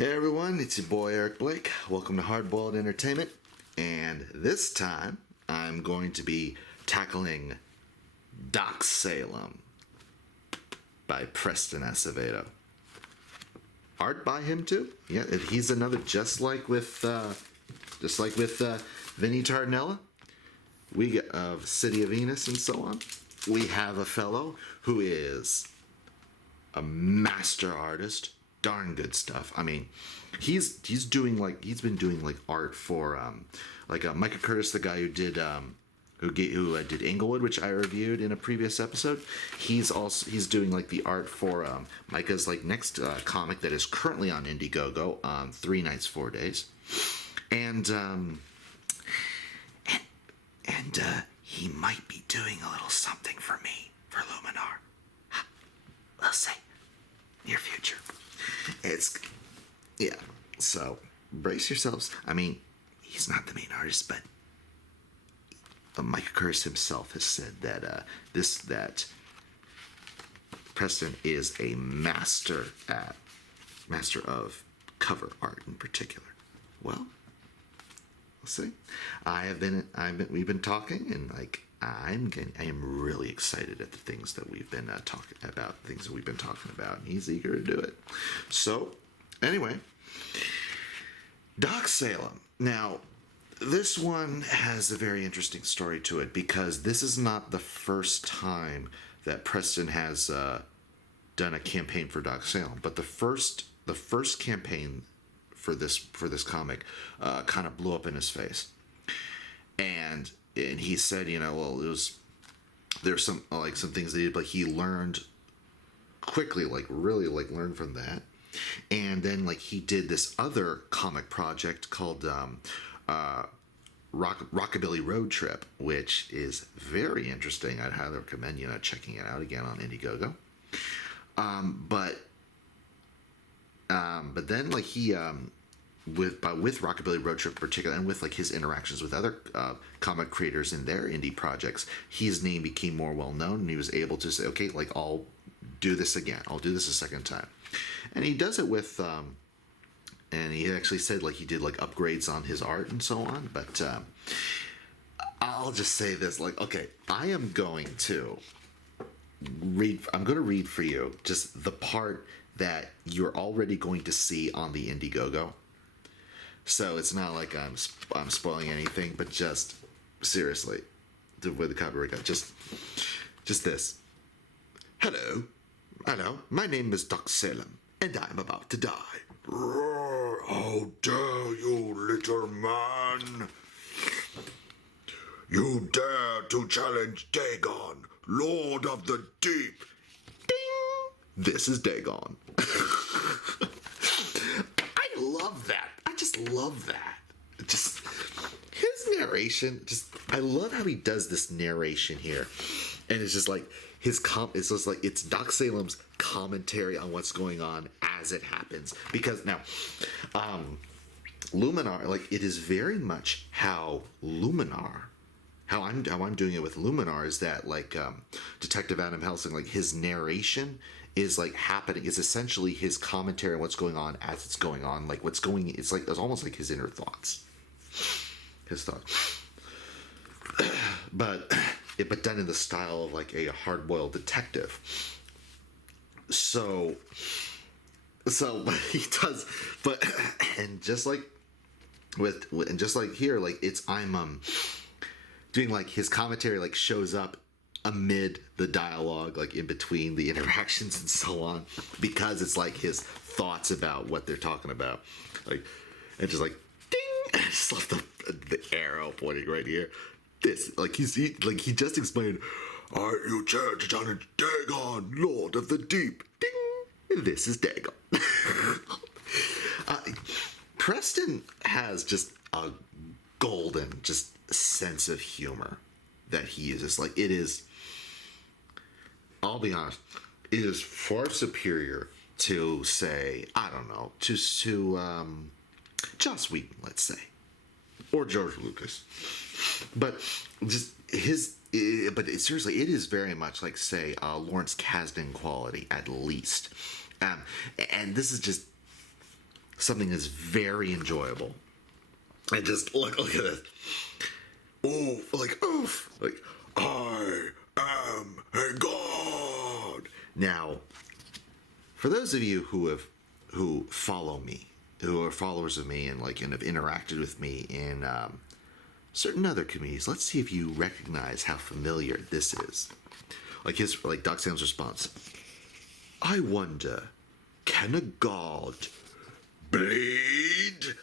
Hey everyone, it's your boy Eric Blake. Welcome to Hardboiled Entertainment. And this time, I'm going to be tackling DOC SALEM by Preston Acevedo. Art by him too. Yeah, he's another, just like with Vinny Tardinella, we get of City of Venus and so on. We have a fellow who is a master artist. Darn good stuff. I mean, he's been doing art for Micah Curtis, the guy who did did Inglewood, which I reviewed in a previous episode. He's doing the art for Micah's next comic that is currently on Indiegogo, 3 Nights 4 Days, and he might be doing a little something for me for Luminar. We'll see. Near future. So brace yourselves. I mean, he's not the main artist, but Micah Curtis himself has said that that Preston is a master of cover art in particular. Well, we'll see. We've been talking, and I am really excited at the things that we've been talking about. And he's eager to do it. So, anyway, DOC SALEM. Now, this one has a very interesting story to it because this is not the first time that Preston has done a campaign for DOC SALEM, but the first campaign for this comic kind of blew up in his face, and he said, there's some things that he did, but he learned quickly, really learned from that. And then he did this other comic project called Rockabilly Roadtrip, which is very interesting. I'd highly recommend checking it out again on Indiegogo. But then he with Rockabilly Roadtrip in particular, and with his interactions with other comic creators in their indie projects, his name became more well known, and he was able to say, okay, I'll do this again. I'll do this a second time. And he does it with and he actually said he did upgrades on his art and so on. But I'll just say this, okay, I'm going to read for you just the part that you're already going to see on the Indiegogo. So it's not like I'm spoiling anything, but just seriously, with the copyright guy, just this. Hello, my name is DOC SALEM, and I'm about to die. Roar, how dare you, little man! You dare to challenge Dagon, Lord of the Deep. Ding! This is Dagon. I love that. I just love that. Just his narration. I love how he does this narration here, and it's just it's just it's DOC SALEM's commentary on what's going on as it happens. Because now, Luminar, it is very much how Luminar. How I'm doing it with Luminar is that Detective Adam Helsing, his narration is happening. It's essentially his commentary on what's going on as it's going on. It's almost like his inner thoughts. His thoughts. But done in the style of a hard-boiled detective. So he does, but and just like here, it's I'm doing his commentary shows up amid the dialogue, in between the interactions and so on, because it's his thoughts about what they're talking about, and just ding. I just love the arrow pointing right here. This he just explained. Are you chair to challenge Dagon, Lord of the Deep? Ding. This is Dagon. Preston has just a golden sense of humor that he uses. It is, I'll be honest, it is far superior to, say, I don't know, to Joss Whedon, let's say, or George Lucas. But seriously, it is very much say Lawrence Kasdan quality, at least. And this is just something that's very enjoyable. And just look at this. Oh, like, oof. Like, I am a god. Now, for those of you who follow me, who are followers of me and have interacted with me in certain other communities, let's see if you recognize how familiar this is. Like Doc Salem's response. I wonder, can a god bleed?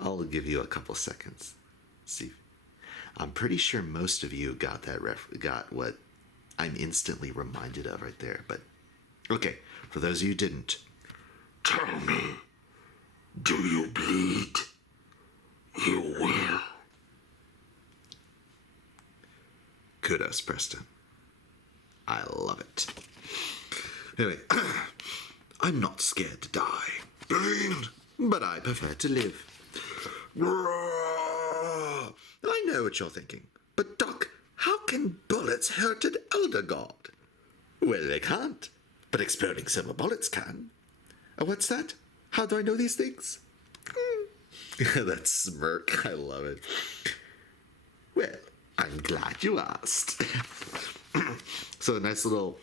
I'll give you a couple seconds. See, I'm pretty sure most of you got got what I'm instantly reminded of right there. But okay, for those of you who didn't, tell me, do you bleed? You will. Kudos, Preston. I love it. Anyway, I'm not scared to die, but I prefer to live. I know what you're thinking, but Doc, how can bullets hurt an elder god? Well, they can't, but exploding silver bullets can. What's that? How do I know these things? That smirk, I love it. Well, I'm glad you asked. So a nice little...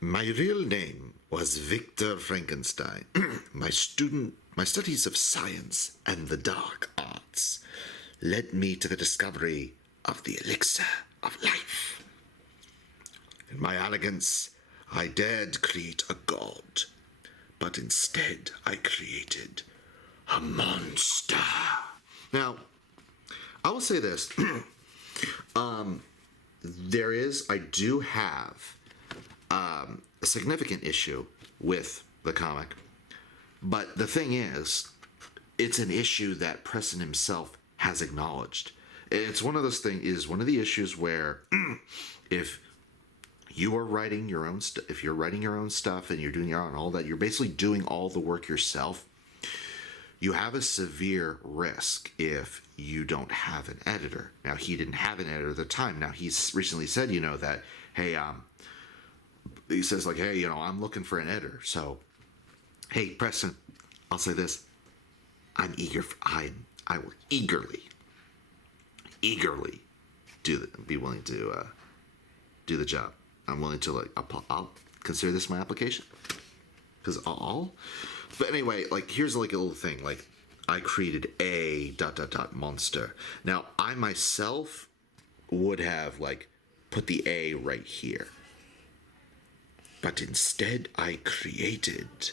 my real name was Victor Frankenstein. My studies of science and the dark arts led me to the discovery of the elixir of life. In my arrogance, I dared create a god, but instead I created a monster. Now, I will say this. I do have a significant issue with the comic. But the thing is, it's an issue that Preston himself has acknowledged. It's one of those things, is one of the issues where if you are writing your own if you're writing your own stuff and you're doing your own all that, you're basically doing all the work yourself. You have a severe risk if you don't have an editor. Now, he didn't have an editor at the time. Now, he's recently said, that, hey, he says, like, hey, I'm looking for an editor. So, hey, Preston, I'll say this. I will eagerly be willing to do the job. I'm willing to, I'll consider this my application. Because but anyway, here's a little thing. I created a ... monster. Now, I myself would have, put the A right here. But instead, I created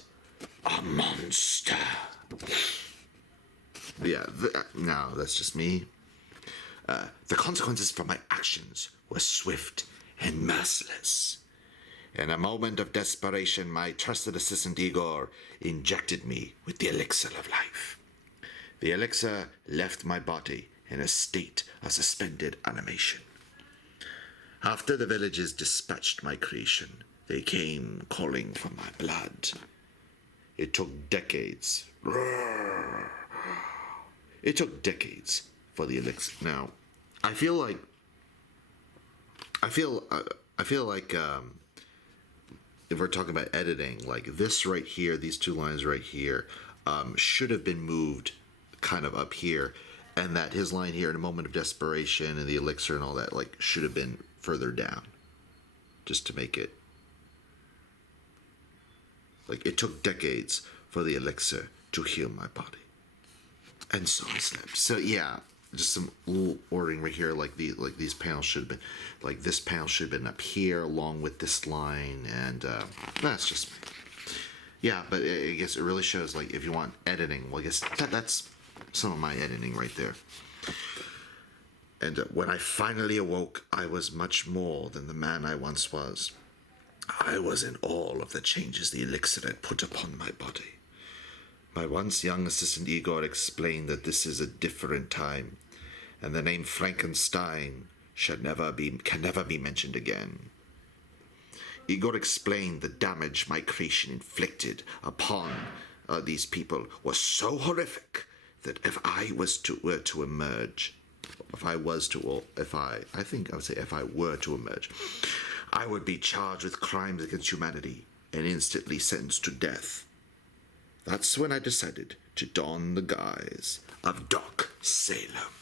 a monster. Yeah, no, that's just me. The consequences for my actions were swift and merciless. In a moment of desperation, my trusted assistant Igor injected me with the elixir of life. The elixir left my body in a state of suspended animation. After the villagers dispatched my creation, they came calling for my blood. It took decades. It took decades for the elixir. Now, I feel like if we're talking about editing, this right here, these two lines right here, should have been moved kind of up here, and that his line here in a moment of desperation and the elixir and all that should have been further down, just to make it it took decades for the elixir to heal my body, and so I slept. So yeah, just some little ordering right here, these panels should have been this panel should have been up here along with this line, and that's just yeah. But I guess it really shows if you want editing, well, I guess that's some of my editing right there. And when I finally awoke, I was much more than the man I once was. I was in awe of the changes the elixir had put upon my body. My once young assistant Igor explained that this is a different time, and the name Frankenstein can never be mentioned again. Igor explained the damage my creation inflicted upon these people was so horrific that if I were to emerge, I would be charged with crimes against humanity and instantly sentenced to death. That's when I decided to don the guise of DOC SALEM.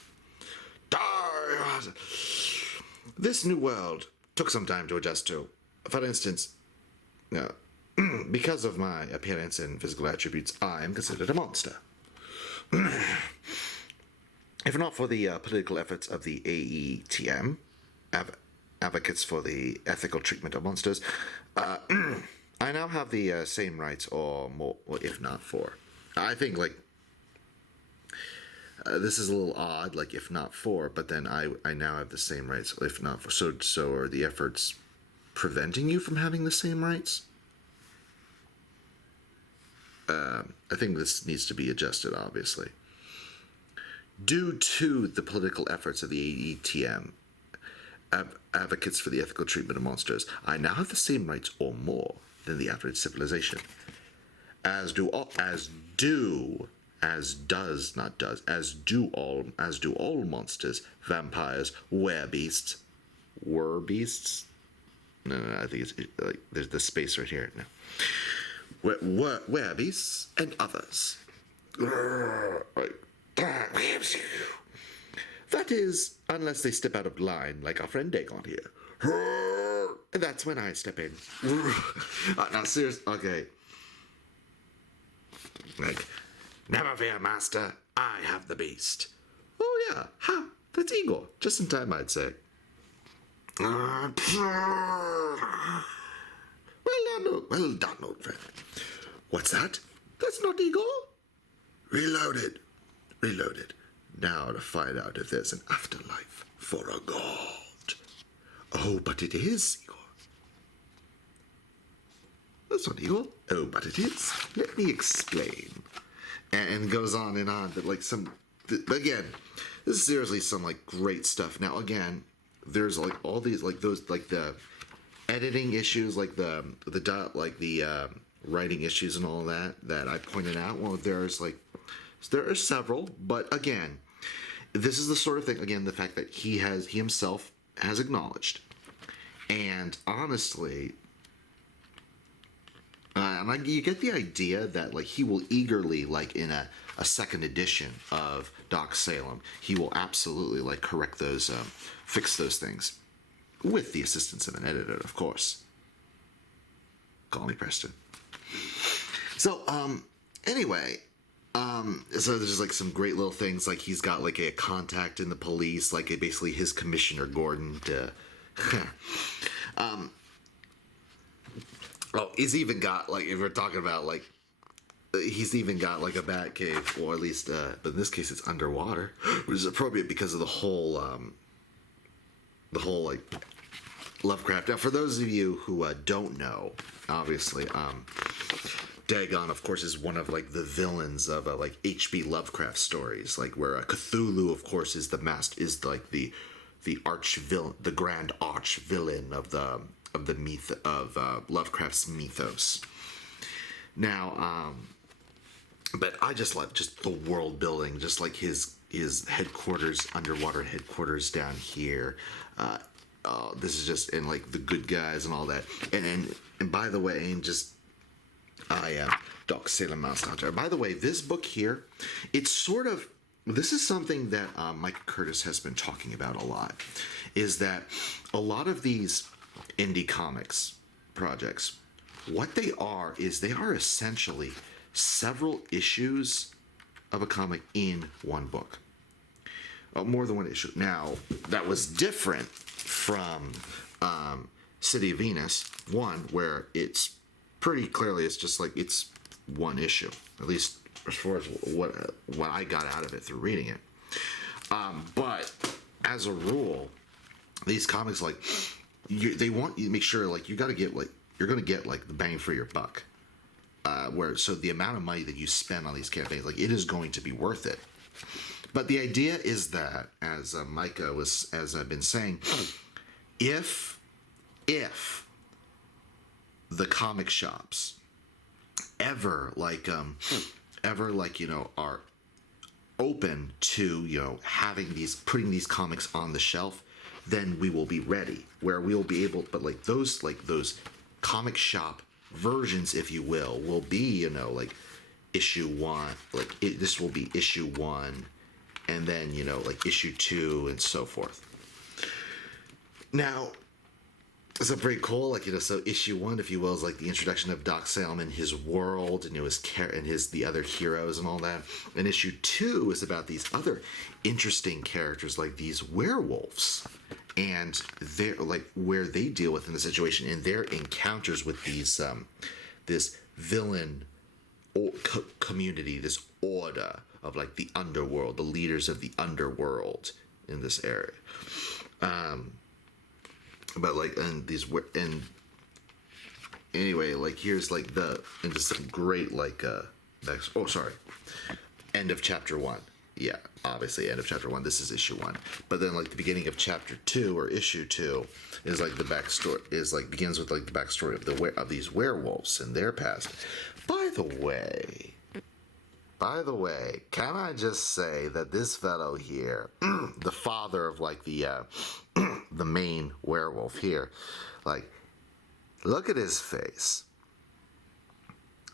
This new world took some time to adjust to. For instance, because of my appearance and physical attributes, I am considered a monster. If not for the political efforts of the AETM, Advocates for the Ethical Treatment of Monsters, I now have the same rights or more, if not for. I think, like, this is a little odd, like, if not for, but then I now have the same rights, if not for. So are the efforts preventing you from having the same rights? I think this needs to be adjusted, obviously. Due to the political efforts of the AETM, Advocates for the Ethical Treatment of Monsters, I now have the same rights or more than the average civilization. As do all monsters, vampires, werebeasts. Werebeasts? No, I think it's like there's the space right here. No. Werebeasts and others. That is, unless they step out of line, like our friend Dagon here. That's when I step in. Now, seriously, okay. Like, never fear, master. I have the beast. Oh, yeah. Ha! That's Igor. Just in time, I'd say. Well done, old friend. What's that? That's not Igor? Reloaded. Now to find out if there's an afterlife for a god. Oh, but it is, Igor. That's not Igor. Oh, but it is. Let me explain. And goes on and on, but like again, this is seriously some like great stuff. Now again, there's like all these like those like the editing issues, like the writing issues and all that I pointed out. Well, there are several, but again, this is the sort of thing, again, the fact that he himself has acknowledged. And honestly, you get the idea that like he will eagerly, like in a second edition of DOC SALEM, he will absolutely like correct those, fix those things. With the assistance of an editor, of course. Call me Preston. So, anyway, so there's just like some great little things, like he's got like a contact in the police, like basically his Commissioner Gordon to, he's even got like, if we're talking about like, he's even got like a bat cave, or at least, but in this case it's underwater, which is appropriate because of the whole like Lovecraft. Now, for those of you who don't know, obviously, Dagon, of course, is one of like the villains of like H.P. Lovecraft stories, like where Cthulhu, of course, is the arch villain, the grand arch villain of the myth of Lovecraft's mythos. Now, but I just love just the world building, just like his headquarters, underwater headquarters down here. This is just, and like the good guys and all that. And by the way, and just DOC SALEM Mouse Hunter. By the way, this book here, it's sort of, this is something that Micah Curtis has been talking about a lot, is that a lot of these indie comics projects, what they are is they are essentially several issues of a comic in one book. More than one issue. Now, that was different from City of Venus 1, where it's pretty clearly, it's just like it's one issue, at least as far as what I got out of it through reading it. But as a rule, these comics, like, they want you to make sure, like, you got to get, like, you're going to get, like, the bang for your buck. So the amount of money that you spend on these campaigns, like, it is going to be worth it. But the idea is that, as Micah as I've been saying, if the comic shops ever are open to, putting these comics on the shelf, then we will be ready. Where we'll be able, but like those comic shop versions, if you will be, you know, like issue 1, like this will be issue 1, and then, you know, like issue 2 and so forth. Now, so pretty cool, like, you know, so issue 1, if you will, is like the introduction of Doc Salem and his world, and the other heroes and all that. And issue 2 is about these other interesting characters, like these werewolves, and they're like where they deal with in the situation and their encounters with these this villain community, this order of like the underworld, the leaders of the underworld in this area. But like, and anyway, like here's like into some great like end of chapter 1. Yeah, obviously end of chapter 1. This is issue 1. But then like the beginning of chapter 2 or issue 2 is like the backstory, begins with like the backstory of these werewolves and their past. By the way, can I just say that this fellow here, the father of like the main werewolf here, like, look at his face.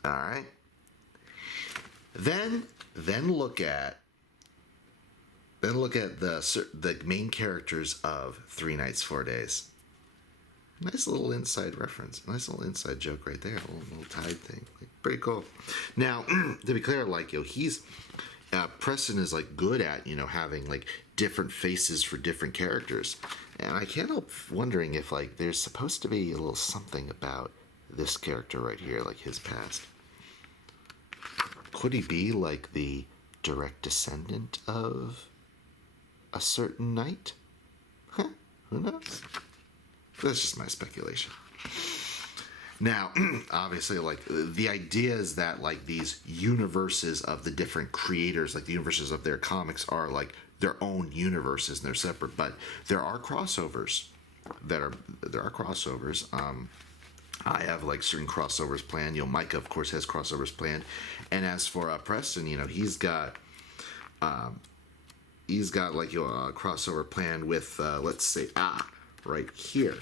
All right. Then look at the main characters of 3 Nights, 4 Days. Nice little inside reference. Nice little inside joke right there. A little tide thing. Like, pretty cool. Now, to be clear, like, you know, Preston is like good at, you know, having like different faces for different characters. And I can't help wondering if like there's supposed to be a little something about this character right here, like his past. Could he be like the direct descendant of a certain knight? Huh? Who knows? That's just my speculation. Now, obviously, like, the idea is that, like, these universes of the different creators, like, the universes of their comics are, like, their own universes, and they're separate. But there are crossovers. There are crossovers. I have, like, certain crossovers planned. You know, Micah, of course, has crossovers planned. And as for Preston, you know, he's got like, you know, a crossover planned with, let's say, right here.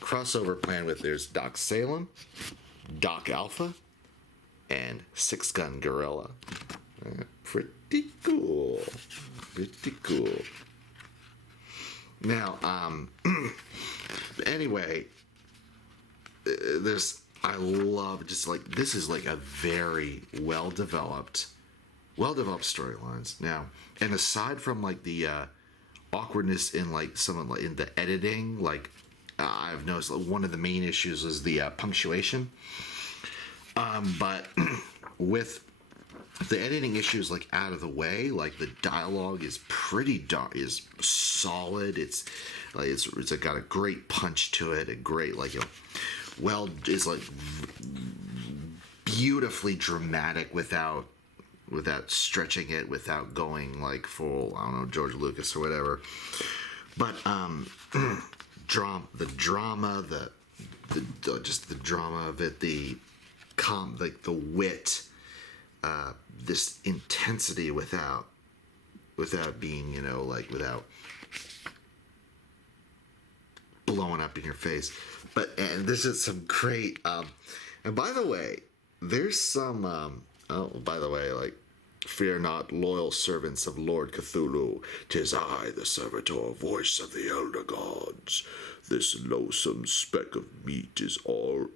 Crossover plan with, there's Doc Salem, Doc Alpha, and Six Gun Gorilla. Pretty cool. Pretty cool. Now, anyway, I love just like, this is like a very well-developed storylines. Now, and aside from like the awkwardness in like in the editing, like I've noticed one of the main issues is the punctuation. But with the editing issues like out of the way, like the dialogue is is solid. It's got a great punch to it, a great like, you know, it's like beautifully dramatic without stretching it, without going like full, I don't know, George Lucas or whatever. But the drama, just the drama of it, like the wit, this intensity without being, you know, like without blowing up in your face. And this is some great, and by the way, there's some, like, fear not, loyal servants of Lord Cthulhu, 'tis I, the servitor, voice of the elder gods. If this loathsome speck of meat is all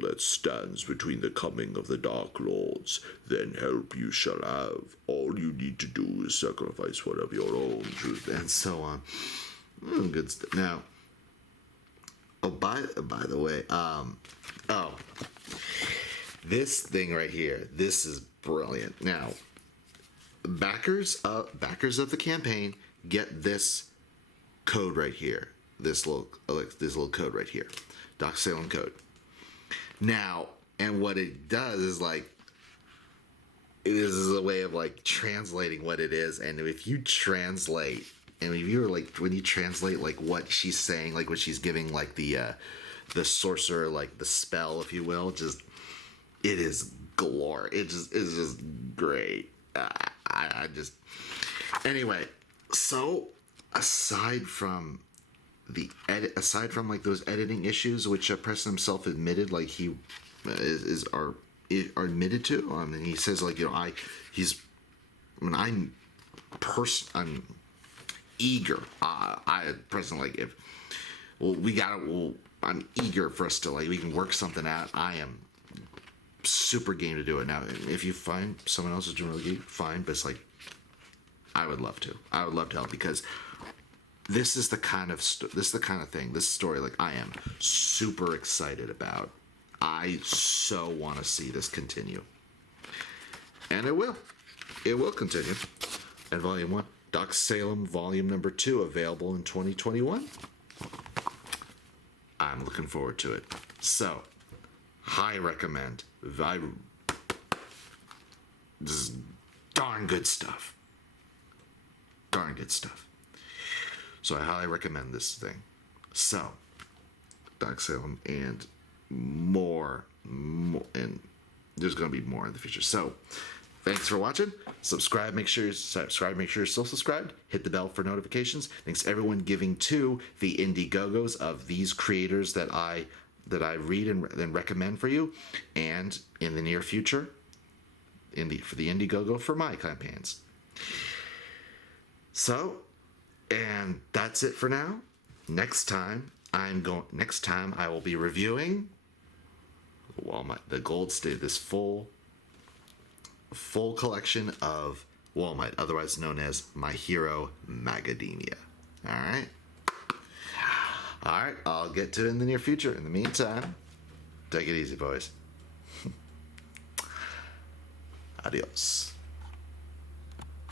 that stands between the coming of the Dark Lords, then help you shall have. All you need to do is sacrifice one of your own, and so on. Good stuff. Now, by the way, this thing right here, this is brilliant. Now, backers of the campaign get this code right here. This little code right here, Doc Salem code. Now, and what it does is like, this is a way of like translating what it is. And if you translate, and if you were like, when you translate like what she's saying, like what she's giving, like the sorcerer, like the spell, if you will, just, it is glory. It's just great. Anyway, so aside from like those editing issues, which Preston himself admitted, like he are admitted to. And he says, like, I'm eager. Preston, like, if I'm eager for us to, like, we can work something out. I am super game to do it. Now, if you find someone else is doing really good, fine. But it's like, I would love to help, because this is the kind of thing, this story, like, I am super excited about. I so want to see this continue, and it will continue. And Volume 1, DOC Salem Volume Number 2, available in 2021. I'm looking forward to it. So, high recommend. This is darn good stuff. Darn good stuff. So I highly recommend this thing. So, DOC Salem, and more, and there's going to be more in the future. So, thanks for watching. Subscribe. Make sure you're still subscribed. Hit the bell for notifications. Thanks to everyone giving to the Indiegogos of these creators that I read and recommend for you, and in the near future, for the Indiegogo for my campaigns. So, and that's it for now. Next time I will be reviewing the Gold State, this full collection of Walmart, otherwise known as My Hero Macadamia. All right, I'll get to it in the near future. In the meantime, take it easy, boys. Adios.